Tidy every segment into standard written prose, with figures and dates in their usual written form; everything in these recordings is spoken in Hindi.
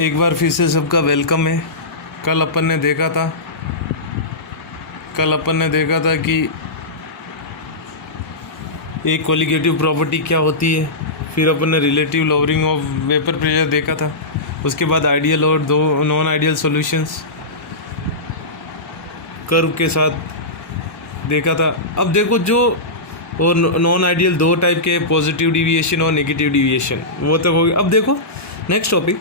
एक बार फिर से सबका वेलकम है। कल अपन ने देखा था कि एक कोलिगेटिव प्रॉपर्टी क्या होती है, फिर अपन ने relative lowering of vapour pressure देखा था, उसके बाद आइडियल और दो नॉन आइडियल सॉल्यूशंस कर्व के साथ देखा था। अब देखो जो और नॉन आइडियल दो टाइप के, पॉजिटिव डिविएशन और नेगेटिव डिविएशन, वो तक हो गया। अब देखो नेक्स्ट टॉपिक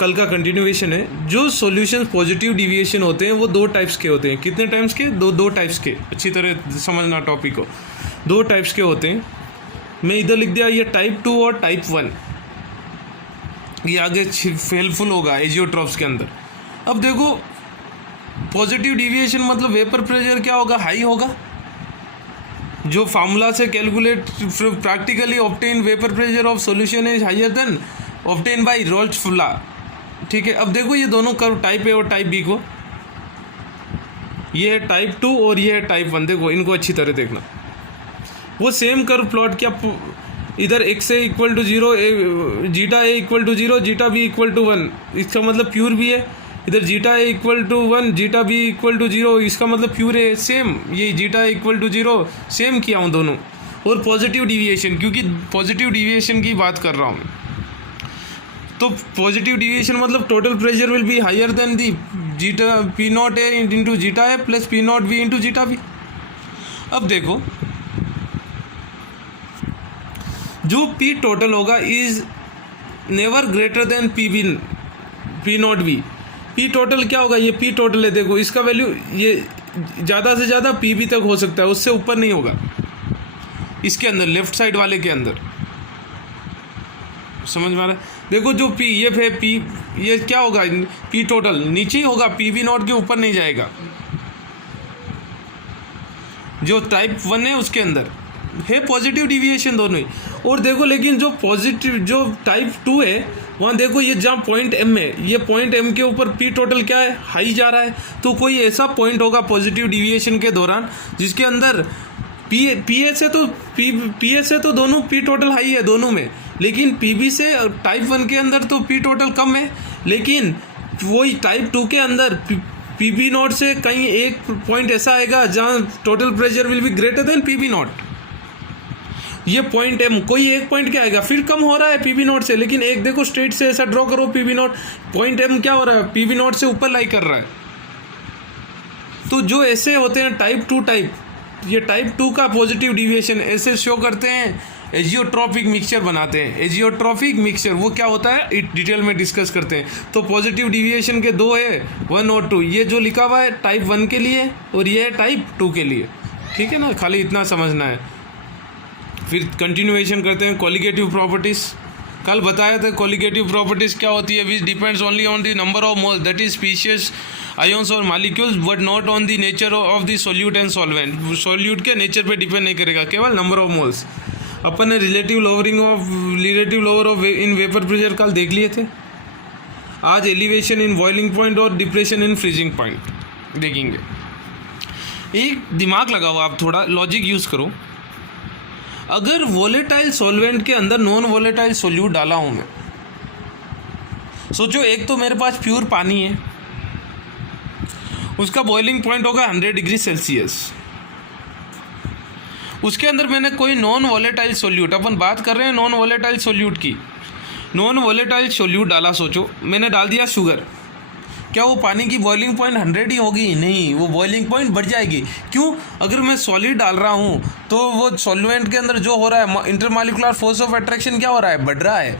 कल का कंटिन्यूएशन है। जो सॉल्यूशंस पॉजिटिव डिविएशन होते हैं वो दो टाइप्स के होते हैं। कितने टाइप्स के? दो टाइप्स के। अच्छी तरह समझना टॉपिक को। दो टाइप्स के होते हैं। मैं इधर लिख दिया ये टाइप 2 और टाइप 1। ये आगे हेल्पफुल होगा एजियोट्रॉप्स के अंदर। अब देखो पॉजिटिव डिविएशन मतलब वेपर प्रेशर क्या होगा? हाई होगा। जो फार्मूला से calculate practically obtain vapour pressure of solution is higher than obtain by Raoult's law. ठीक है। अब देखो ये दोनों कर्व टाइप ए और टाइप बी को, ये है टाइप 2 और ये है टाइप 1। देखो इनको अच्छी तरह देखना। वो सेम कर्व प्लॉट क्या, इधर x A equal to 0, zeta A equal to 0, zeta B equal to 1, इसका मतलब प्योर भी है। इधर zeta A equal to 1, zeta B equal to 0, इसका मतलब प्योर है। सेम ये जीटा इक्वल टू 0 सेम किया हूँ दोनों। और पॉजिटिव डिविएशन, क्योंकि पॉजिटिव डिविएशन की बात कर रहा हूँ, तो पॉजिटिव डिविएशन मतलब total pressure will be higher than the zeta P naught A into zeta A plus P naught B into zeta B. अब देखो जो पी टोटल होगा is never greater than P B P naught B. P total क्या होगा? ये पी टोटल है। देखो इसका वैल्यू ये ज़्यादा से ज़्यादा पी बी तक हो सकता है, उससे ऊपर नहीं होगा। इसके अंदर लेफ्ट साइड वाले के अंदर समझ में आ रहा है? देखो जो पी ये है पी, ये क्या होगा? पी टोटल नीचे ही होगा, पी बी नॉट के ऊपर नहीं जाएगा। जो टाइप 1 है उसके अंदर है पॉजिटिव डिविएशन दोनों ही। और देखो लेकिन जो पॉजिटिव जो टाइप 2 है वहाँ देखो ये जहाँ पॉइंट एम है, ये पॉइंट एम के ऊपर पी टोटल क्या है? हाई जा रहा है। तो कोई ऐसा पॉइंट होगा पॉजिटिव डिविएशन के दौरान जिसके अंदर पी ए से तो दोनों पी टोटल हाई है दोनों में, लेकिन पी बी से टाइप 1 के अंदर तो पी टोटल कम है। लेकिन वही टाइप 2 के अंदर पी बी नॉट से कहीं एक पॉइंट ऐसा आएगा जहाँ total pressure will be greater than P B naught. ये पॉइंट एम, कोई एक पॉइंट क्या आएगा? फिर कम हो रहा है पी बी नॉट से, लेकिन एक देखो स्ट्रेट से ऐसा ड्रॉ करो P B naught, point M क्या हो रहा है? पी बी नॉट से ऊपर लाई कर रहा है। तो जो ऐसे होते हैं टाइप 2 टाइप, ये टाइप 2 का पॉजिटिव डिविएशन ऐसे शो करते हैं, एजियोट्रॉपिक मिक्सचर बनाते हैं। एजियोट्रॉपिक मिक्सचर वो क्या होता है डिटेल में डिस्कस करते हैं। तो पॉजिटिव डिविएशन के दो है, 1 और 2। ये जो लिखा हुआ है टाइप 1 के लिए और ये है टाइप 2 के लिए। ठीक है ना, खाली इतना समझना है। फिर कंटिन्यूएशन करते हैं कोलिगेटिव प्रॉपर्टीज़। कल बताया था कोलिगेटिव प्रॉपर्टीज़ क्या होती है, which depends only on the number of moles that is species ions और molecules but not on the nature of the solute and solvent. Solute के नेचर पे डिपेंड नहीं करेगा, केवल नंबर ऑफ मोल्स। अपन ने relative lower of in vapour pressure कल देख लिए थे। आज एलिवेशन इन बॉइलिंग पॉइंट और डिप्रेशन इन फ्रीजिंग पॉइंट देखेंगे। एक दिमाग लगाओ, आप थोड़ा लॉजिक यूज़ करो। अगर वोलेटाइल सॉल्वेंट के अंदर नॉन वोलेटाइल सोल्यूट डाला हूँ मैं, सोचो एक तो मेरे पास प्योर पानी है, उसका बॉइलिंग पॉइंट होगा 100 डिग्री सेल्सियस। उसके अंदर मैंने कोई नॉन वोलेटाइल सोल्यूट, अपन बात कर रहे हैं नॉन वोलेटाइल सोल्यूट की, नॉन वोलेटाइल सोल्यूट डाला। सोचो मैंने डाल दिया शुगर, क्या वो पानी की बॉइलिंग पॉइंट 100 ही होगी? नहीं, वो बॉइलिंग पॉइंट बढ़ जाएगी। क्यों? अगर मैं सॉलिड डाल रहा हूँ तो वो सॉल्वेंट के अंदर जो हो रहा है इंटरमॉलिक्यूलर फोर्स ऑफ अट्रैक्शन क्या हो रहा है? बढ़ रहा है।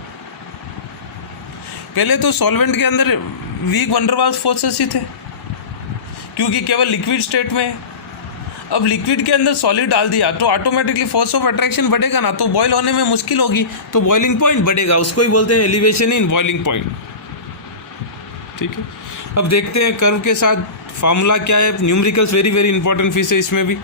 पहले तो सॉल्वेंट के अंदर वीक वंडरवाल्स फोर्सेस ही थे, क्योंकि केवल लिक्विड स्टेट में है। अब लिक्विड के अंदर सॉलिड डाल दिया तो ऑटोमेटिकली फोर्स ऑफ अट्रैक्शन बढ़ेगा ना, तो बॉयल होने में मुश्किल होगी, तो बॉइलिंग पॉइंट बढ़ेगा। उसको ही बोलते हैं एलिवेशन इन बॉइलिंग पॉइंट। ठीक है। अब देखते हैं कर्व के साथ फार्मूला क्या है। Numericals very very important fees है इसमें भी।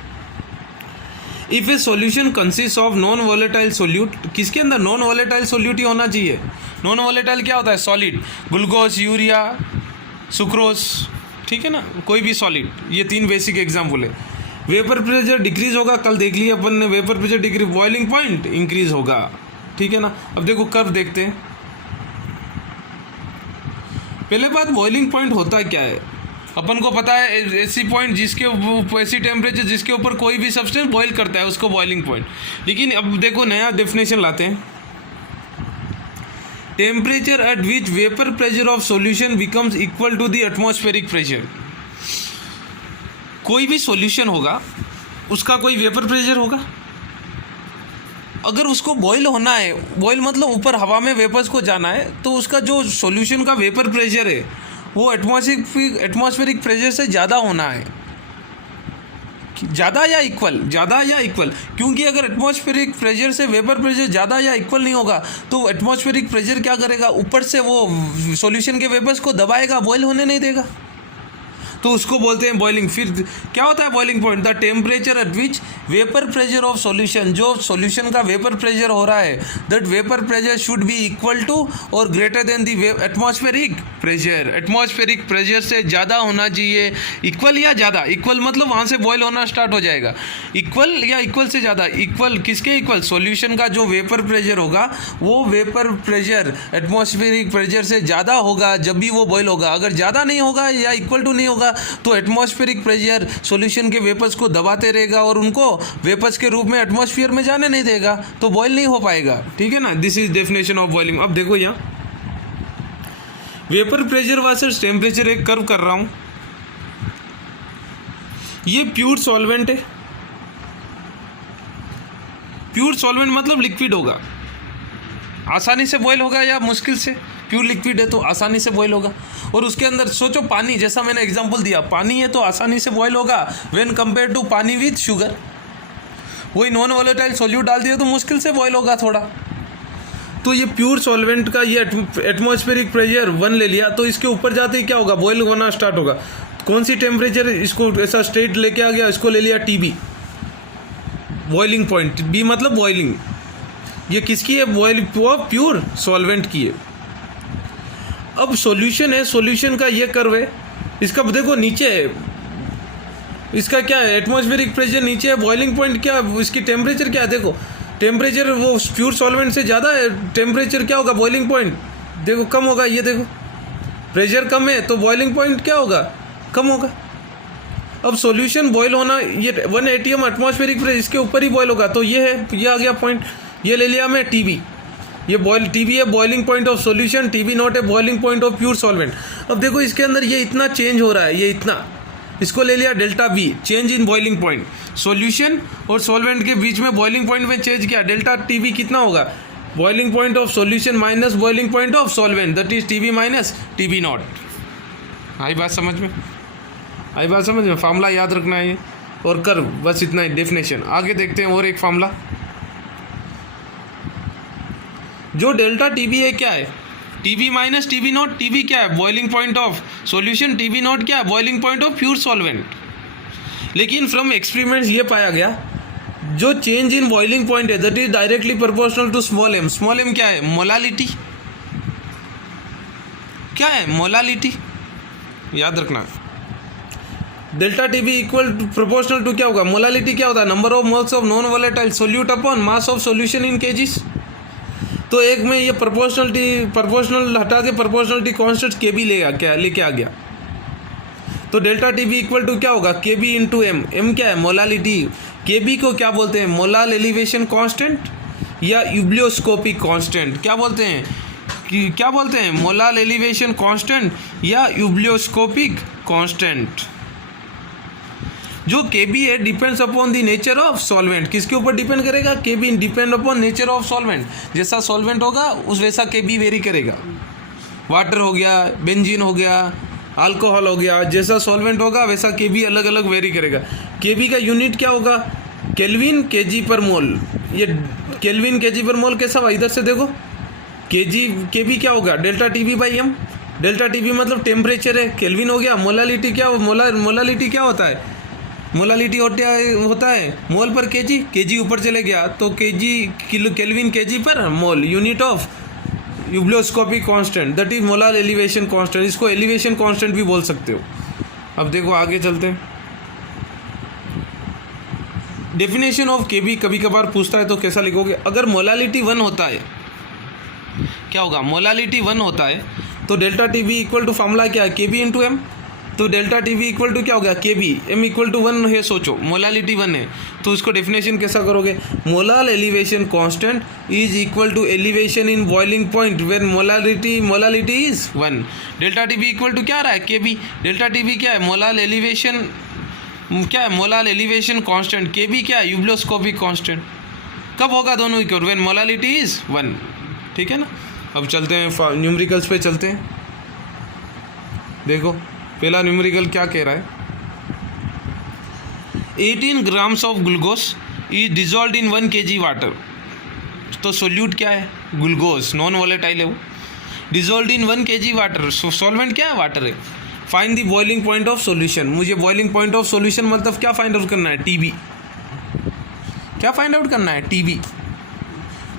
If A solution consist of non volatile solute, किसके अंदर नॉन वोलेटाइल सोल्यूट ही होना चाहिए। नॉन वोलेटाइल क्या होता है? सॉलिड, ग्लूकोज, यूरिया, सुक्रोज, ठीक है ना, कोई भी सॉलिड। ये 3 बेसिक एग्जाम्पल है। वेपर प्रेशर डिक्रीज होगा, कल देख लिया अपन ने। Vapour pressure decrease, boiling point increase होगा। ठीक है ना। अब देखो कर्व देखते हैं। पहले बात बॉइलिंग पॉइंट होता क्या है, अपन को पता है ऐसी पॉइंट जिसके ऐसी टेम्परेचर जिसके ऊपर कोई भी सब्सटेंस बॉईल करता है उसको बॉइलिंग पॉइंट। लेकिन अब देखो नया डेफिनेशन लाते हैं, temperature at which vapour pressure of solution becomes equal to the atmospheric pressure. कोई भी सॉल्यूशन होगा उसका कोई वेपर प्रेशर होगा, अगर उसको बॉईल होना है, बॉईल मतलब ऊपर हवा में वेपर्स को जाना है, तो उसका जो सॉल्यूशन का वेपर प्रेशर है वो एटमॉस्फेरिक प्रेशर से ज़्यादा होना है, ज़्यादा या इक्वल, ज़्यादा या इक्वल। क्योंकि अगर एटमॉस्फेरिक प्रेशर से वेपर प्रेशर ज़्यादा या इक्वल नहीं होगा तो एटमॉस्फेरिक प्रेशर क्या करेगा, ऊपर से वो सॉल्यूशन के वेपर्स को दबाएगा, बॉईल होने नहीं देगा, तो उसको बोलते हैं बॉइलिंग। फिर क्या होता है boiling point, the temperature at which vapour pressure of solution, जो सॉल्यूशन का वेपर प्रेशर हो रहा है, that vapour pressure should be equal to और greater than the atmospheric pressure. Atmospheric pressure से ज़्यादा होना चाहिए, इक्वल या ज़्यादा, इक्वल मतलब वहाँ से बॉयल होना स्टार्ट हो जाएगा, इक्वल या इक्वल से ज़्यादा, इक्वल किसके इक्वल, सॉल्यूशन का जो वेपर प्रेशर होगा वो वेपर प्रेशर एटमॉस्फेरिक प्रेशर से ज़्यादा होगा जब भी वो बॉयल होगा। अगर ज़्यादा नहीं होगा या इक्वल टू नहीं होगा तो एटमॉस्फेरिक प्रेशर सॉल्यूशन के वेपर्स को दबाते रहेगा और उनको वेपर्स के रूप में एटमॉस्फेयर में जाने नहीं देगा, तो बॉयल नहीं हो पाएगा। ठीक है ना, this is definition of boiling. अब देखो यहाँ वेपर प्रेशर वर्सेस टेम्परेचर एक कर्व कर रहा हूं, ये प्योर सॉल्वेंट है, प्योर सॉल्वेंट मतलब लिक्विड होगा, आसानी से बॉयल होगा या मुश्किल से, प्योर लिक्विड है तो आसानी से बॉयल होगा। और उसके अंदर सोचो पानी, जैसा मैंने एग्जांपल दिया, पानी है तो आसानी से बॉयल होगा व्हेन कंपेयर टू पानी विद शुगर। वही नॉन वोलेटाइल सॉल्यूट डाल दिया तो मुश्किल से बॉयल होगा थोड़ा। तो ये प्योर सॉल्वेंट का ये एटमॉस्फेरिक प्रेशर 1 ले लिया, तो इसके ऊपर जाते ही क्या होगा, बॉयल होना स्टार्ट होगा। कौन सी टेम्परेचर इसको ऐसा स्टेट लेके आ गया, इसको ले लिया TB, बॉइलिंग पॉइंट, B मतलब बॉइलिंग। ये किसकी है, बॉयल प्योर सॉल्वेंट की है। अब सॉल्यूशन है, सॉल्यूशन का ये कर्व है, इसका देखो नीचे है, इसका क्या है, एटमॉस्फेरिक प्रेशर नीचे है, बॉइलिंग पॉइंट क्या है, इसकी टेम्परेचर क्या है, देखो टेम्परेचर वो प्योर सॉल्वेंट से ज़्यादा है, टेम्परेचर क्या होगा, बॉइलिंग पॉइंट देखो कम होगा। ये देखो प्रेशर कम है तो बॉइलिंग पॉइंट क्या होगा, कम होगा। अब सॉल्यूशन बॉयल होना, ये 1 atm एटमॉस्फेरिक प्रेशर इसके ऊपर ही बॉयल होगा, तो ये है, ये आ गया पॉइंट, ये ले लिया मैं TB, ये TB है boiling point of solution, TB naught है boiling point of pure solvent. अब देखो इसके अंदर ये इतना चेंज हो रहा है, ये इतना, इसको ले लिया delta B, change in boiling point, solution और सॉल्वेंट के बीच में बॉइलिंग पॉइंट में चेंज किया, डेल्टा TB कितना होगा, boiling point of solution minus boiling point of solvent, that is TB minus TB naught. आई बात समझ में, आई बात समझ में, फार्मूला याद रखना है ये, और कर्व, बस इतना ही डेफिनेशन। आगे देखते हैं और एक फार्मूला, जो डेल्टा TB है क्या है, TB minus TB naught, TB क्या है, boiling point of solution, TB naught क्या है, boiling point of pure solvent. लेकिन फ्रॉम एक्सपेरिमेंट्स ये पाया गया जो चेंज इन बॉइलिंग पॉइंट है that is directly proportional to small m। Small m क्या है, मोलालिटी, क्या है, मोलालिटी, याद रखना। Delta TB equal proportional to क्या होगा, मोलालिटी क्या होता है, number of moles of non volatile solute upon mass of solution in KGs. तो एक में ये प्रोपोर्शनल हटा के प्रोपोर्शनलिटी कांस्टेंट KB लेके आ गया, तो डेल्टा TB इक्वल टू क्या होगा, KB इंटू M। M क्या है, मोलालिटी, KB को क्या बोलते हैं, मोलाल एलिवेशन कांस्टेंट या यूब्लियोस्कोपिक कांस्टेंट, क्या बोलते हैं, क्या बोलते हैं, मोलाल एलिवेशन कांस्टेंट या यूब्लियोस्कोपिक कांस्टेंट। जो KB है depends upon the nature of solvent, किसके ऊपर डिपेंड करेगा, KB depend upon nature of solvent, जैसा सॉल्वेंट होगा उस वैसा KB वेरी करेगा। वाटर हो गया, बेंजीन हो गया, अल्कोहल हो गया, जैसा सॉल्वेंट होगा वैसा KB अलग अलग वेरी करेगा। KB का यूनिट क्या होगा, केल्विन kg पर मोल। ये केल्विन kg पर मोल कैसा हुआ, इधर से देखो, KB क्या होगा, delta TB by M। Delta TB मतलब टेम्परेचर है, केल्विन हो गया, मोलालिटी क्या, मोलालिटी क्या होता है, मोलालिटी होता है मोल पर kg ऊपर चले गया तो kelvin kg per mole, unit of ebullioscopic constant that is molar elevation constant. इसको एलिवेशन कांस्टेंट भी बोल सकते हो। अब देखो आगे चलते हैं, डेफिनेशन ऑफ KB कभी कभार पूछता है तो कैसा लिखोगे, अगर मोलालिटी 1 होता है, क्या होगा, मोलालिटी 1 होता है तो delta T B equal to formula क्या है, के बी इंटू एम। तो delta T B equal to क्या हो गया, के बी, एम इक्वल टू 1 है, सोचो मोलालिटी 1 है, तो उसको डेफिनेशन कैसा करोगे, molal elevation constant is equal to elevation in boiling point when molality is 1। Delta T B equal to क्या आ रहा है, K B. Delta T B क्या है, मोलाल एलिवेशन, क्या है, मोलाल एलिवेशन कांस्टेंट। के बी क्या है, यूब्लोस्कोपिक कांस्टेंट। कब होगा दोनों इक्वल, व्हेन मोलालिटी इज 1। ठीक है ना। अब चलते हैं न्यूमेरिकल्स पे चलते हैं। देखो पहला न्यूमेरिकल क्या कह रहा है, 18 grams of glucose is dissolve in 1 kg water. तो सोल्यूट क्या है, ग्लूकोज, नॉन वॉलेटाइल है वो, dissolve in 1 kg water. Solvent क्या है, वाटर है। Find the boiling point of solution. मुझे बॉइलिंग पॉइंट ऑफ सॉल्यूशन मतलब क्या फाइंड आउट करना है, टीबी। क्या फाइंड आउट करना है, टीबी।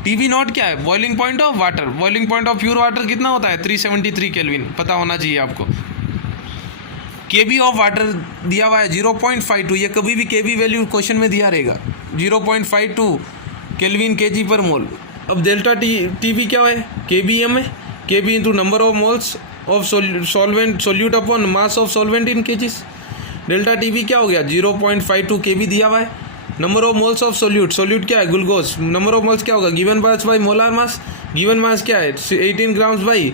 टीबी नॉट क्या है, boiling point of water. Boiling point of pure water कितना होता है, 373 केल्विन, पता होना चाहिए आपको। केबी ऑफ वाटर दिया हुआ है 0.52, ये कभी भी केबी वैल्यू क्वेश्चन में दिया रहेगा, 0.52 केल्विन केजी पर मोल। अब डेल्टा टीबी क्या है, केबी एम है, KB into number of moles of solvent solute upon mass of solvent in kgs. Delta TB क्या हो गया, 0.52 केबी दिया हुआ है। Number of moles of solute क्या है, ग्लूकोज। नंबर ऑफ मोल्स क्या होगा, given mass by molar mass. Given mass क्या है, 18 ग्राम्स बाई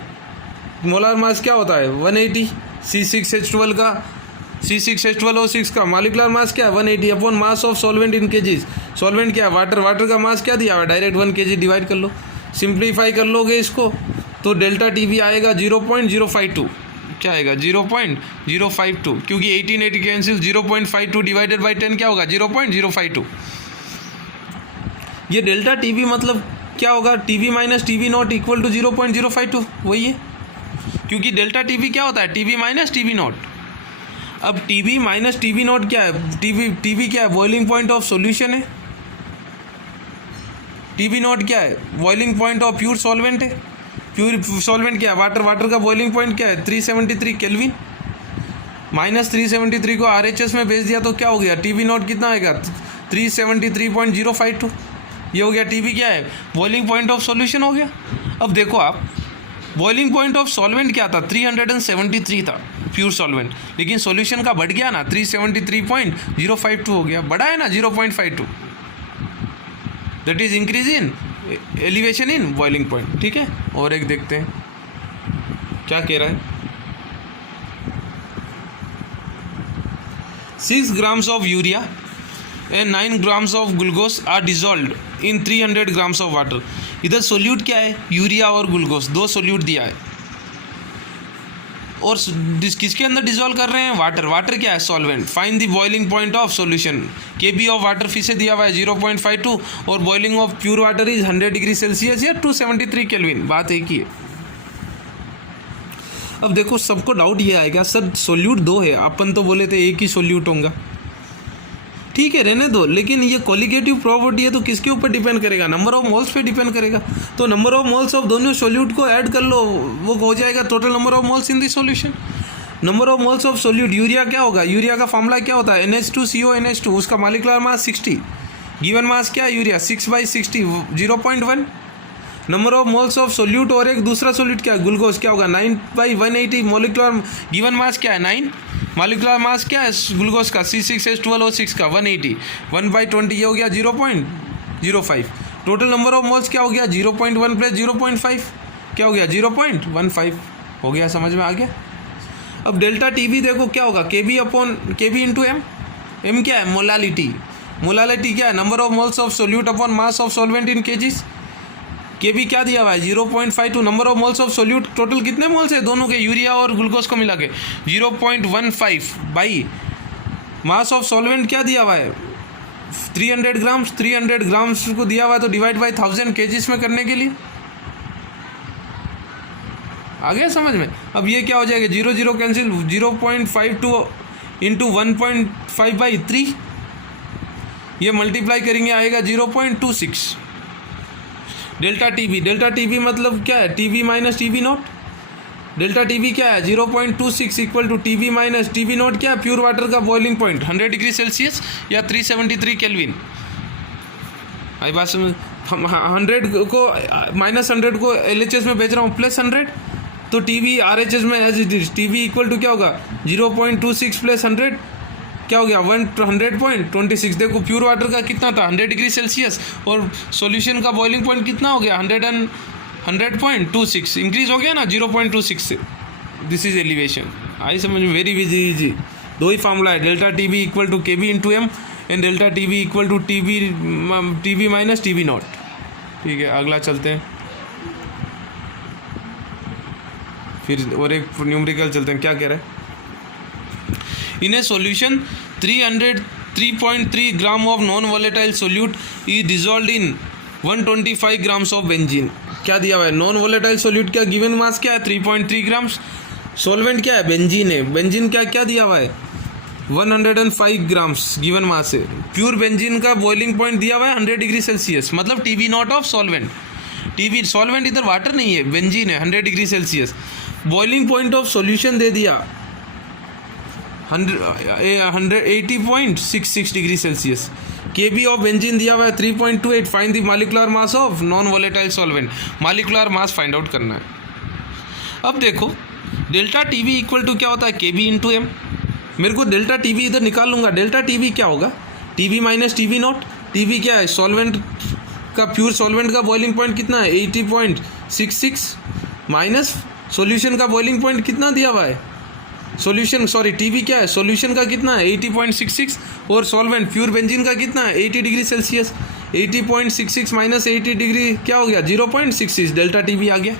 मोलार मास क्या होता है, 180। C6H12 का C6H12O6 का मॉलिक्यूलर मास क्या है, 180 upon mass of solvent in KGs. Solvent क्या है, वाटर। वाटर का मास क्या दिया हुआ है, डायरेक्ट 1 kg डिवाइड कर लो, सिंप्लीफाई कर लोगे इसको, तो डेल्टा टीबी आएगा 0.052। क्या आएगा, 0.052, क्योंकि 18 कैंसिल, 0.52 डिवाइडेड बाई 10 क्या होगा, 0.052। ये डेल्टा टीबी मतलब क्या होगा, TB minus TB naught equal to 0.052, वही है, क्योंकि डेल्टा टीबी क्या होता है, टीबी माइनस टीबी नॉट। अब टीबी माइनस टीबी नॉट क्या है, टीबी क्या है, बॉइलिंग पॉइंट ऑफ सॉल्यूशन है। टीबी नॉट क्या है, boiling point of pure solvent है। प्योर सॉल्वेंट क्या है, वाटर। वाटर का बॉइलिंग पॉइंट क्या है, 373 केल्विन। माइनस 373 को आरएचएस में भेज दिया तो क्या हो गया, टीबी नॉट कितना आएगा, 373.052। ये हो गया टीबी क्या है, बॉइलिंग पॉइंट ऑफ सॉल्यूशन हो गया। अब देखो आप, बॉइलिंग पॉइंट ऑफ सॉल्वेंट क्या था, 373 था प्योर सॉल्वेंट, लेकिन सॉल्यूशन का बढ़ गया ना, 373.052 हो गया, बढ़ा है ना 0.52, that is increase in elevation in boiling point. ठीक है, और एक देखते हैं क्या कह रहा है, 6 grams of urea and 9 grams of glucose are dissolved in 300 grams of water। इधर सोल्यूट क्या है, यूरिया और ग्लूकोज, दो सोल्यूट दिया है, और किसके अंदर डिजोल्व कर रहे हैं, वाटर। वाटर क्या है, solvent. Find the boiling point of solution. KB of water फिर से दिया हुआ है 0.52, और boiling of pure water is 100 degree Celsius या 273 केल्विन, बात एक ही है। अब देखो सबको डाउट ये आएगा, सर सोल्यूट दो है, अपन तो बोले थे एक ही सोल्यूट होगा, ठीक है रहने दो, लेकिन ये कोलिगेटिव प्रॉपर्टी है तो किसके ऊपर डिपेंड करेगा, नंबर ऑफ मोल्स पे डिपेंड करेगा। तो नंबर ऑफ मोल्स ऑफ दोनों सोल्यूट को ऐड कर लो, वो हो जाएगा total number of moles in the solution. Number of moles of solute, urea क्या होगा, यूरिया का फॉर्मूला क्या होता है, NH2CO NH2, उसका मॉलिक्यूलर मास 60, गिवन मास क्या है urea, 6/60, 0.1। Number of moles of solute और एक दूसरा सोल्यूट क्या है, ग्लूकोज, क्या होगा 9/180, मॉलिक्यूलर गिवन मास क्या है 9, मॉलिक्यूलर मास क्या है ग्लूकोज का, C6H12O6 का 180, 1/20, ये हो गया 0.05। टोटल नंबर ऑफ मोल्स क्या हो गया, 0.1 प्लस 0.5 क्या हो गया, 0.15 हो गया, समझ में आ गया। अब डेल्टा टीबी देखो क्या होगा, KB upon KB into M. M क्या है, मोलालिटी। मोलालिटी क्या है, number of moles of solute upon mass of solvent in kgs. KB क्या दिया हुआ है 0.52, number of moles of solute total कितने मोल्स है दोनों के, यूरिया और ग्लूकोज को मिला के 0.15 बाई मास ऑफ सॉल्वेंट क्या दिया हुआ है 300 ग्राम्स। 300 ग्राम्स को दिया हुआ है तो डिवाइड बाई 1000 केजीज में करने के लिए आ गया समझ में। अब ये क्या हो जाएगा, 0 कैंसिल, 0.52 इंटू 1.5/3, ये मल्टीप्लाई करेंगे आएगा 0.26। डेल्टा टीबी मतलब क्या है, TB minus TB naught. Delta TB क्या है 0.26 equal to TB minus TB naught, क्या है प्योर वाटर का बॉइलिंग पॉइंट 100 डिग्री सेल्सियस या 373 केल्विन। आई बात समझ, 100 को -100 को LHS में भेज रहा हूँ, +100 तो टीवी आरएचएस में as it is TV equal to क्या होगा 0.26 प्लस 100 क्या हो गया 100.26। देखो प्योर वाटर का कितना था 100 डिग्री सेल्सियस और सॉल्यूशन का बॉइलिंग पॉइंट कितना हो गया 100.26 इंक्रीज हो गया ना 0.26 से। This is elevation. आई समझ में, वेरी इजी। दो ही फार्मूला है, delta T B equal to K B into M and delta T B equal to T B minus T B naught. ठीक है, अगला चलते हैं, फिर और एक न्यूमेरिकल चलते हैं। क्या कह रहा है, in a solution 303.3 gram of non volatile solute is dissolved in 125 grams of benzene. क्या दिया हुआ है, नॉन वोलेटाइल सोल्यूट क्या गिवन मास क्या है 3.3 ग्राम्स, सॉल्वेंट क्या है बेंजीन है, बेंजीन क्या दिया हुआ है 105 ग्राम्स गिवन मास है। प्योर बेंजीन का बॉइलिंग पॉइंट दिया हुआ है 100 डिग्री सेल्सियस, मतलब TB naught of solvent. TB solvent इधर वाटर नहीं है, बेंजीन है 100 degree Celsius. Boiling point of solution दे दिया 180.66 degree Celsius. K B of benzene दिया हुआ है 3.28। Find the molecular mass of non volatile solvent. Molecular mass find out करना है। अब देखो delta T B equal to क्या होता है के बी इंटू एम। मेरे को डेल्टा टी बी इधर निकाल लूँगा। डेल्टा टी बी क्या होगा T B minus T B naught. T B क्या है सॉल्वेंट का, प्योर सॉल्वेंट का बॉइलिंग पॉइंट कितना है 80.66 माइनस सॉल्यूशन का बॉइलिंग पॉइंट कितना दिया हुआ है टीबी क्या है सॉल्यूशन का कितना है 80.66 और सॉल्वेंट प्योर बेंजीन का कितना है 80 डिग्री सेल्सियस। 80.66 माइनस 80 डिग्री क्या हो गया 0.66। डेल्टा टीबी आ गया।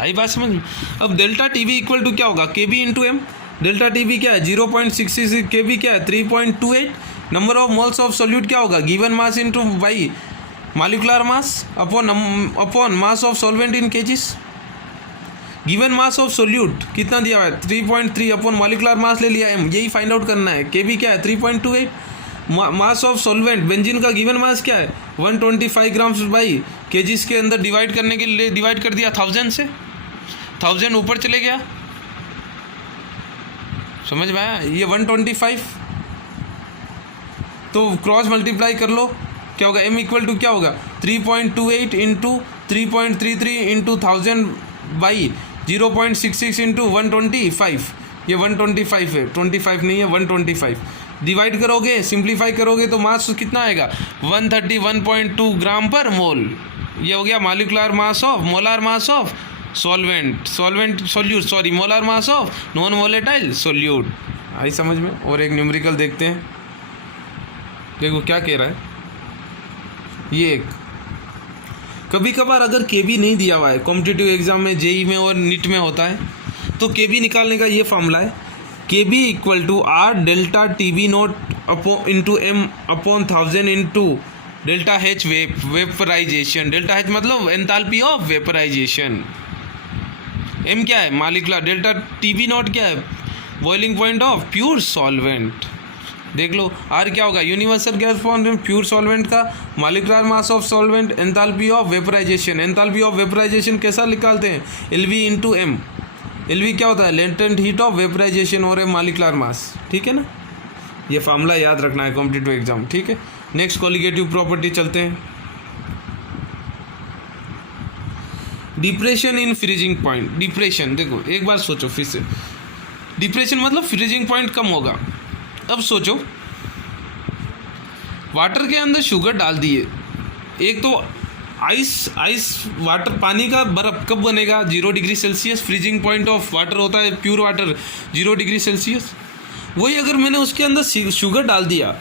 आई बात समझ में। अब डेल्टा टीबी इक्वल टू क्या होगा K B into M. Delta TB क्या है 0.66, के बी क्या है 3.28। Number of moles of solute क्या होगा given mass into by molecular mass upon mass of solvent in kgs. Given mass of solute कितना दिया हुआ है 3.3 अपॉन मॉलिक्यूलर मास ले लिया एम, यही फाइंड आउट करना है। के बी क्या है 3.28। मास ऑफ सॉल्वेंट बेंजीन का गिवन मास क्या है 125 ग्राम्स बाई केजीस के अंदर डिवाइड करने के लिए डिवाइड कर दिया 1000 से। 1000 ऊपर चले गया, समझ में आया। ये 125 तो क्रॉस मल्टीप्लाई कर लो क्या होगा एम इक्वल टू क्या होगा 3.28 इंटू 3.33 इंटू 1000 बाई 0.66 इंटू 125। ये 125 है, 25 नहीं है 125। डिवाइड करोगे सिंप्लीफाई करोगे तो मास कितना आएगा 131.2 ग्राम पर मोल। ये हो गया molecular mass of molar mass of molar mass of non volatile solute. आई समझ में। और एक न्यूमेरिकल देखते हैं, देखो क्या कह रहा है। ये एक कभी कभार अगर के बी नहीं दिया हुआ है कॉम्पिटिटिव एग्जाम में जेई में और नीट में होता है तो के बी निकालने का ये फॉर्मूला है K B equal to R delta T B naught upon into M upon 1000 into delta H vaporisation. Delta H मतलब एंथैल्पी ऑफ वेपराइजेशन। एम क्या है molecular, delta T B naught क्या है boiling point of pure solvent. देख लो आर क्या होगा universal gas form pure solvent का, molecular mass of solvent, enthalpy of vaporisation. Enthalpy of vaporisation कैसा निकालते हैं एलवी इंटू एम। एलवी क्या होता है लेटेंट हीट ऑफ वेपराइजेशन और मॉलिक्यूलर मास। ठीक है ना, ये फार्मूला याद रखना है कॉम्पिटिटिव एग्जाम। ठीक है, नेक्स्ट कोलिगेटिव प्रॉपर्टी चलते हैं। Depression in freezing point. Depression देखो एक बार सोचो फिर से, डिप्रेशन मतलब फ्रीजिंग पॉइंट कम होगा। अब सोचो वाटर के अंदर शुगर डाल दिए, एक तो आइस वाटर पानी का बर्फ कब बनेगा 0 degree Celsius. Freezing point of water होता है प्योर वाटर 0 डिग्री सेल्सियस। वही अगर मैंने उसके अंदर शुगर डाल दिया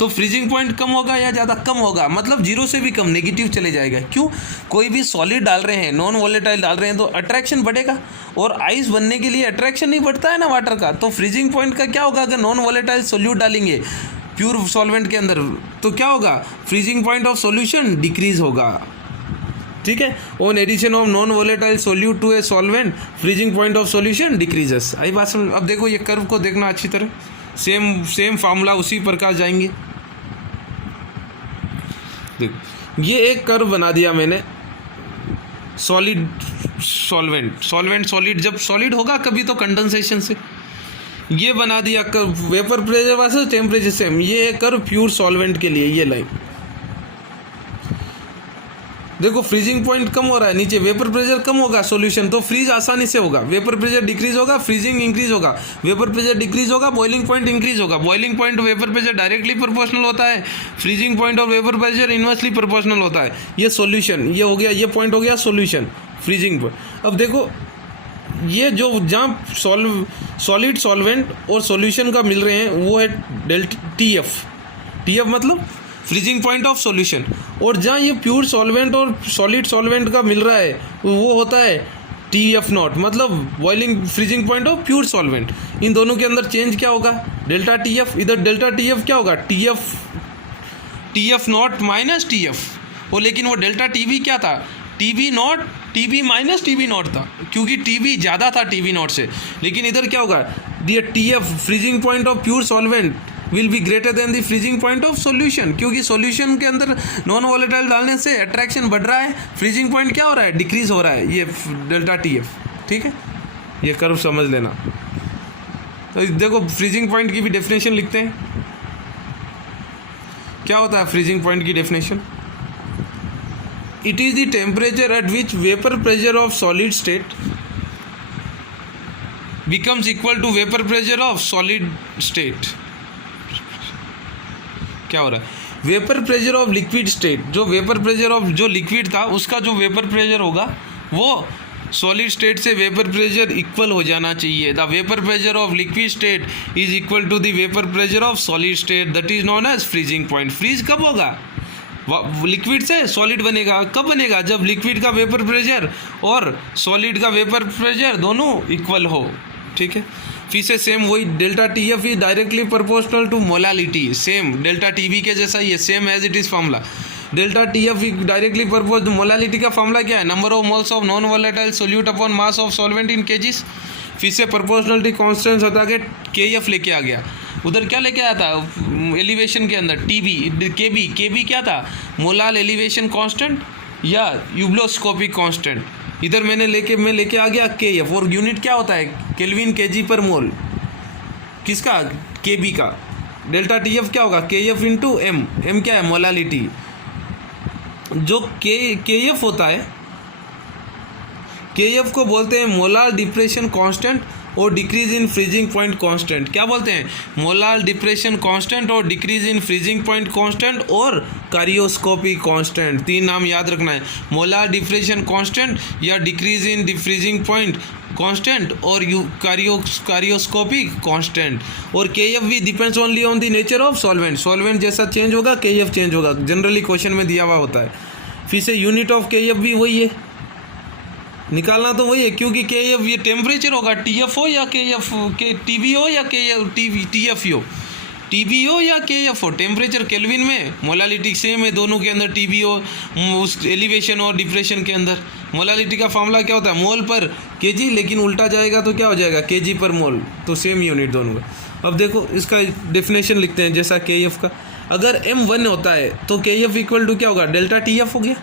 तो फ्रीजिंग पॉइंट कम होगा या ज़्यादा कम होगा, मतलब 0 से भी कम नेगेटिव चले जाएगा। क्यों, कोई भी सॉलिड डाल रहे हैं नॉन वोलेटाइल डाल रहे हैं तो अट्रैक्शन बढ़ेगा और आइस बनने के लिए अट्रैक्शन नहीं बढ़ता है ना वाटर का। तो फ्रीजिंग पॉइंट का क्या होगा अगर नॉन वोलेटाइल सोल्यूट डालेंगे प्योर सॉल्वेंट के अंदर तो क्या होगा freezing point of solution decrease होगा। ठीक है, on addition of non volatile solute to a solvent freezing point of solution decreases. आई बात समझ। अब देखो ये कर्व को देखना अच्छी तरह, सेम फार्मूला उसी प्रकार जाएंगे। देखो ये एक कर्व बना दिया मैंने, सॉलिड सॉल्वेंट सॉलिड, जब सॉलिड होगा कभी तो कंडेंसेशन से। ये बना दिया curve vapour pressure versus temperature same. ये कर्व प्योर सॉल्वेंट के लिए, ये लाइन देखो फ्रीजिंग पॉइंट कम हो रहा है, नीचे वेपर प्रेशर कम होगा सॉल्यूशन, तो फ्रीज आसानी से होगा। वेपर प्रेशर डिक्रीज होगा, फ्रीजिंग इंक्रीज होगा। वेपर प्रेशर डिक्रीज होगा, बॉइलिंग पॉइंट इंक्रीज होगा। Boiling point vapour pressure directly proportional होता है, फ्रीजिंग पॉइंट और वेपर प्रेशर इनवर्सली प्रोपोर्शनल होता है। ये सॉल्यूशन, ये हो गया, ये पॉइंट हो गया सॉल्यूशन, फ्रीजिंग पॉइंट। अब देखो ये जो जहाँ सॉलिड सॉल्वेंट और सॉल्यूशन का मिल रहे हैं वो है डेल्टा टी एफ मतलब फ्रीजिंग पॉइंट ऑफ सॉल्यूशन। और जहाँ ये प्योर सॉल्वेंट और सॉलिड सॉल्वेंट का मिल रहा है वो होता है TF0 मतलब boiling freezing point of pure solvent. इन दोनों के अंदर चेंज क्या होगा, डेल्टा TF, इधर डेल्टा TF क्या होगा, TF0 माइनस TF। और लेकिन वो डेल्टा TB क्या था, TB माइनस TB0 था, क्योंकि TB ज़्यादा था TB0 से। लेकिन इधर क्या होगा, ये TF freezing point of pure solvent will be greater than the freezing point of solution, क्योंकि सॉल्यूशन के अंदर नॉन वॉलेटाइल डालने से अट्रैक्शन बढ़ रहा है, फ्रीजिंग पॉइंट क्या हो रहा है, डिक्रीज हो रहा है, ये डेल्टा TF। ठीक है, ये कर्व समझ लेना। तो देखो फ्रीजिंग पॉइंट की भी डेफिनेशन लिखते हैं। क्या होता है फ्रीजिंग पॉइंट की definition, it is the temperature at which vapour pressure of solid state becomes equal to vapour pressure of solid state. क्या हो रहा है, vapour pressure of liquid state, जो वेपर प्रेशर ऑफ जो लिक्विड था उसका जो वेपर प्रेशर होगा वो सॉलिड स्टेट से वेपर प्रेशर इक्वल हो जाना चाहिए। The vapour pressure of liquid state is equal to the vapour pressure of solid state, that is known as freezing point. Freeze कब होगा, लिक्विड से सॉलिड बनेगा। कब बनेगा, जब लिक्विड का वेपर प्रेशर और सॉलिड का वेपर प्रेशर दोनों इक्वल हो। ठीक है, फिर से सेम वही delta TF is directly proportional to molality, same delta TB के जैसा ही है, same as it is formula. Delta TF directly proportional, molality का फॉर्मूला क्या है, number of moles of non volatile solute upon mass of solvent in kgs. फिर से प्रोपोर्शनलिटी कांस्टेंट हटा के KF लेके आ गया। उधर क्या लेके आया था एलिवेशन के अंदर, KB क्या था, मोलाल एलिवेशन कांस्टेंट या यूब्लोस्कोपिक कांस्टेंट। इधर मैं लेके आ गया KF, और यूनिट क्या होता है, केल्विन kg पर मोल, किसका, KB का। डेल्टा TF क्या होगा, KF इंटू M क्या है, मोलालिटी। जो KF होता है, KF को बोलते हैं मोलार डिप्रेशन कांस्टेंट और decrease in freezing point constant. क्या बोलते हैं, मोलार डिप्रेशन कांस्टेंट और decrease in freezing point constant और कारियोस्कोपिक कांस्टेंट। तीन नाम याद रखना है, मोलार डिप्रेशन कांस्टेंट या decrease in freezing point constant और कारियोस्कोपिक कांस्टेंट। और KF भी depends only on the nature of solvent, solvent जैसा चेंज होगा KF चेंज होगा, जनरली क्वेश्चन में दिया हुआ होता है। फिर से यूनिट ऑफ KF भी वही है, निकालना तो वही है, क्योंकि KF ये टेम्परेचर होगा, TF हो या TB हो या TF हो, TB हो या KF हो, टेम्परेचर केल्विन में, मोलालिटी सेम है दोनों के अंदर, TB हो उस एलिवेशन और डिप्रेशन के अंदर। मोलालिटी का फॉर्मूला क्या होता है, मोल पर kg, लेकिन उल्टा जाएगा तो क्या हो जाएगा, kg पर मोल, तो सेम यूनिट दोनों का। अब देखो इसका डेफिनेशन लिखते हैं, जैसा KF का, अगर M 1 होता है तो KF इक्वल टू क्या होगा, डेल्टा TF हो गया।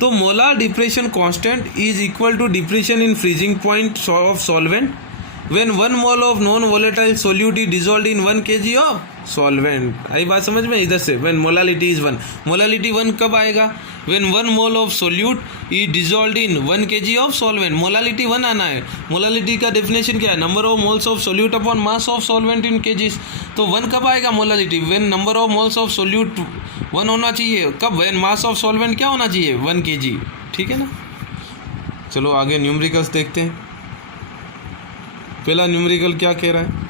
तो molar depression constant is equal to depression in freezing point of solvent when 1 mole of non volatile solute is dissolved in 1 kg of solvent. आई बात समझ में, इधर से व्हेन मोलालिटी इज 1, मोलालिटी 1 कब आएगा, when 1 mole of solute is dissolved in 1 kg of solvent. Molality 1 आना है। मोलालिटी का डेफिनेशन क्या है, number of moles of solute upon mass of solvent in KGs. तो 1 कब आएगा molality, when number of moles of solute 1 होना चाहिए, कब, व्हेन मास ऑफ सॉल्वेंट क्या होना चाहिए, 1 kg। ठीक है ना, चलो आगे न्यूमेरिकल्स देखते हैं। पहला न्यूमेरिकल क्या कह रहा है,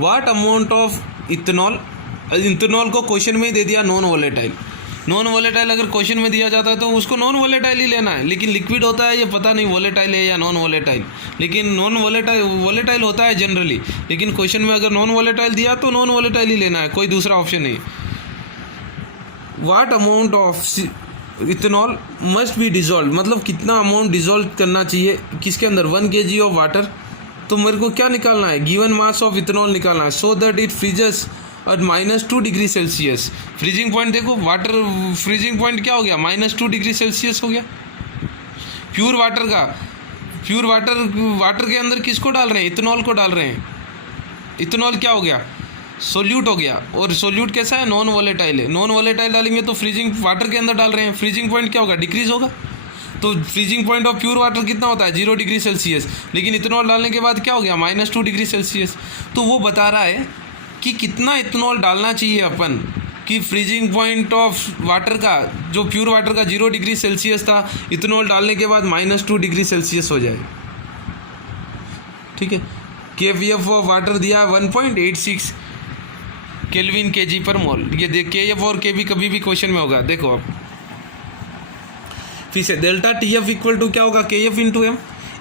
what amount of ethanol, ethanol को क्वेश्चन में ही दे दिया नॉन वोलेटाइल। नॉन वोलेटाइल अगर क्वेश्चन में दिया जाता है तो उसको नॉन वोलेटाइल ही लेना है, लेकिन लिक्विड होता है ये पता नहीं वोलेटाइल है या नॉन वोलेटाइल, लेकिन नॉन वोलेटाइल होता है जनरली, लेकिन क्वेश्चन में अगर नॉन वोलेटाइल दिया तो नॉन वोलेटाइल ही लेना है, कोई दूसरा ऑप्शन नहीं। What amount of ethanol must be dissolve, मतलब कितना अमाउंट डिजॉल्व करना चाहिए किसके अंदर, 1 kg ऑफ वाटर। तो मेरे को क्या निकालना है, गिवन मास ऑफ इथेनॉल निकालना है, so that it freezes at -2 degree Celsius. Freezing point देखो, वाटर फ्रीजिंग पॉइंट क्या हो गया, -2 डिग्री सेल्सियस हो गया। प्योर वाटर का, प्योर वाटर के अंदर किसको डाल रहे हैं, इथेनॉल को डाल रहे हैं। इथेनॉल क्या हो गया, सोल्यूट हो गया, और सोल्यूट कैसा है, नॉन वोलेटाइल है। नॉन वोलेटाइल डालेंगे तो फ्रीजिंग वाटर के अंदर डाल रहे हैं, फ्रीजिंग पॉइंट क्या होगा, डिक्रीज होगा। तो freezing point of pure water कितना होता है, 0 डिग्री सेल्सियस, लेकिन इथेनॉल डालने के बाद क्या हो गया, -2 डिग्री सेल्सियस। तो वो बता रहा है कि कितना इथेनॉल डालना चाहिए अपन कि फ्रीजिंग पॉइंट ऑफ वाटर का, जो प्योर वाटर का 0 डिग्री सेल्सियस था, इथेनॉल डालने के बाद -2 डिग्री सेल्सियस हो जाए। ठीक है, KVF ऑफ वाटर दिया 1.86 केल्विन kg पर मोल। ये देख KF और KB कभी भी क्वेश्चन में होगा, देखो आप फिर से डेल्टा TF इक्वल टू क्या होगा, KF इंटू M।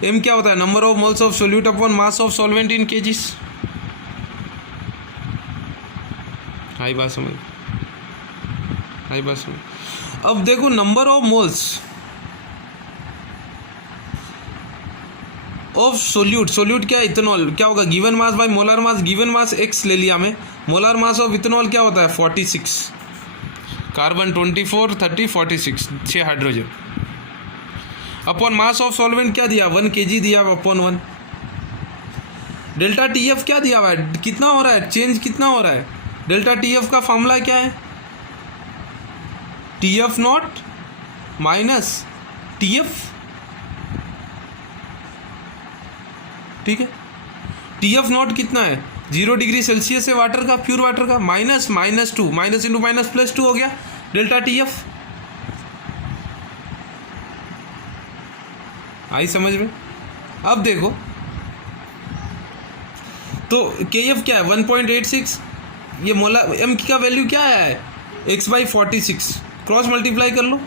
M क्या होता है, number of moles of solute upon mass of solvent in kgs। आई बात समझ, आई बात समझ। अब देखो number of moles of solute, solute क्या है, इथेनॉल, क्या होगा, given mass by molar mass, given mass x ले लिया मैं, मोलर मास ऑफ इथेनॉल क्या होता है 46, carbon 24 30 46 6 hydrogen, upon mass of solvent क्या दिया 1 kg दिया अपॉन 1। डेल्टा TF क्या दिया हुआ है, कितना हो रहा है, चेंज कितना हो रहा है। डेल्टा TF का फॉर्मूला क्या है, TF नॉट माइनस TF, ठीक है। TF नॉट कितना है, 0 डिग्री सेल्सियस है वाटर का, प्योर वाटर का, -2 माइनस इंटू माइनस +2 हो गया डेल्टा TF। आई समझ में। अब देखो तो KF क्या है 1.86, ये मोला M का वैल्यू क्या है x/46, क्रॉस मल्टीप्लाई कर लो,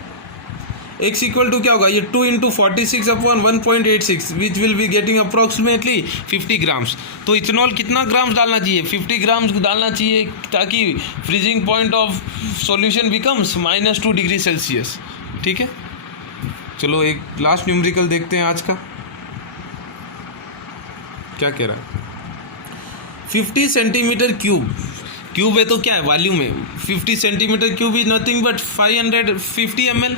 x इक्वल टू क्या होगा, ये 2 into 46 upon 1.86 which will be getting approximately 50 grams. तो इथेनॉल कितना ग्राम्स डालना चाहिए, 50 ग्राम्स डालना चाहिए, ताकि freezing point of solution becomes -2 degree Celsius. ठीक है, चलो एक लास्ट न्यूमेरिकल देखते हैं आज का, क्या कह रहा है। 50 सेंटीमीटर क्यूब है तो क्या है, वॉल्यूम है, 50 centimetre cube is nothing but 550 ml,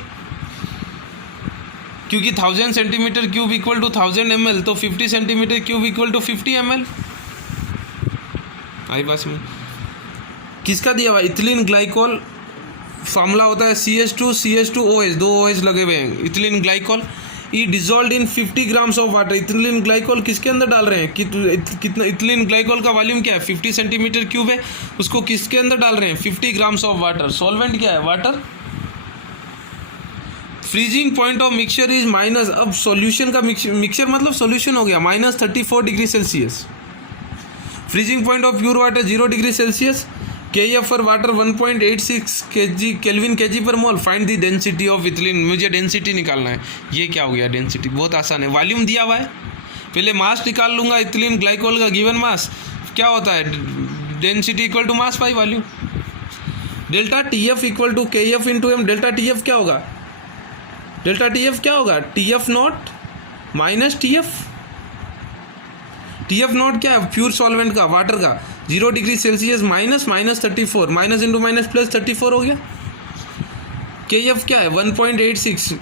क्योंकि 1000 centimetre cube equal to 1000 ml, तो 50 centimetre cube equal to 50 ml। आई बात में, किसका दिया हुआ, इथिलीन ग्लाइकोल, फॉर्मूला होता है CH2CH2OH, 2 OH लगे हुए हैं, ethylene glycol, E dissolve in 50 grams of water. Ethylene glycol किसके अंदर डाल रहे हैं, कितना, इथिलीन ग्लाइकोल का वॉल्यूम क्या है 50 सेंटीमीटर क्यूब है, उसको किसके अंदर डाल रहे हैं 50 ग्राम्स ऑफ वाटर, सॉल्वेंट क्या है water. Freezing point of mixture is minus, अब सॉल्यूशन का मिक्सचर मतलब सॉल्यूशन हो गया -34 degree Celsius. Freezing point of pure water 0 degree Celsius. KF for water 1.86 kg kelvin kg per mole. Find the density of ethylene, मुझे डेंसिटी निकालना है। ये क्या हो गया डेंसिटी, बहुत आसान है, वॉल्यूम दिया हुआ है, पहले मास निकाल लूँगा, इथिलीन ग्लाइकोल का गिवन मास क्या होता है, density equal to mass by volume. Delta TF equal to KF into M। Delta TF क्या होगा, डेल्टा TF क्या होगा, TF not minus TF not क्या है, प्योर सॉल्वेंट का, वाटर का, 0 degree Celsius -34, minus into minus +34 हो गया। KF क्या है 1.86,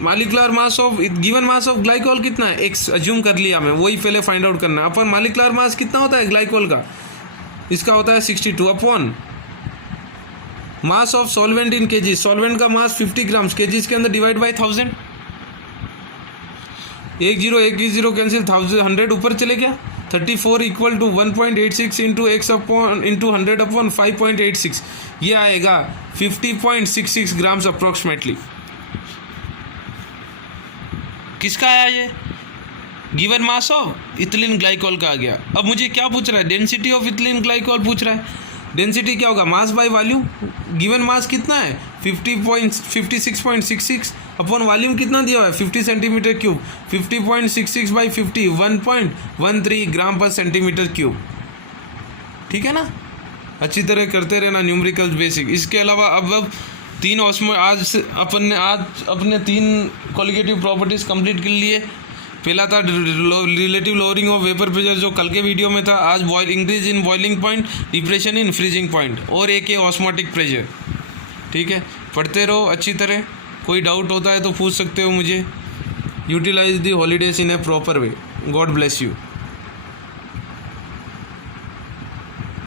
molecular mass of given mass of glycol कितना है, x अज्यूम कर लिया मैं, वही पहले फाइंड आउट करना है। अपन मॉलिक्यूलर मास कितना होता है ग्लाइकोल का, इसका होता है 62 upon mass of solvent in kg, solvent का मास 50 ग्राम्स, kgs के अंदर डिवाइड बाय 1000, 10 कैंसिल, 100 ऊपर चले गया, 34 equal to 1.86 into x upon into 100 upon 5.86, ये आएगा 50.66 ग्राम्स अप्रॉक्सीमेटली। किसका आया ये, given mass of ethylene glycol का आ गया। अब मुझे क्या पूछ रहा है, डेंसिटी ऑफ इथिलीन ग्लाइकोल पूछ रहा है। डेंसिटी क्या होगा, mass by volume, given mass कितना है 56.66 अपॉन वॉल्यूम कितना दिया हुआ है 50 सेंटीमीटर क्यूब, 50.66 बाई 50 1.13 ग्राम पर सेंटीमीटर क्यूब। ठीक है ना, अच्छी तरह करते रहना न्यूमेरिकल बेसिक। इसके अलावा अब 3 आज अपने 3 क्वालिटेटिव प्रॉपर्टीज़ कंप्लीट कर लिए। पहला था relative lowering of vapour pressure, जो कल के वीडियो में था। आज increase in boiling point, depression in freezing point, और एक है ऑस्मोटिक प्रेशर। ठीक है, पढ़ते रहो अच्छी तरह, कोई डाउट होता है तो पूछ सकते हो मुझे। Utilize the holidays in a proper way. God bless you.